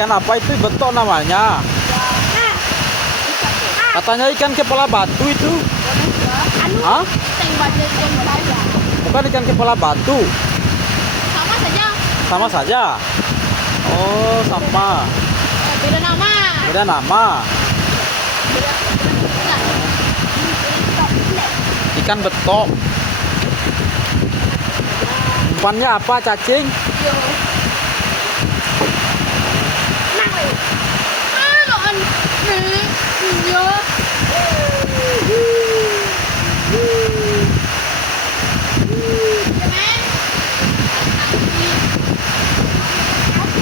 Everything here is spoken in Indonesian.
Ikan apa itu? Betok namanya. Katanya ikan kepala batu itu. Hah? Bukan ikan kepala batu. Sama saja. Sama saja. Oh, sama. Beda nama. Beda nama. Ikan betok. Umpannya apa, cacing? Yo.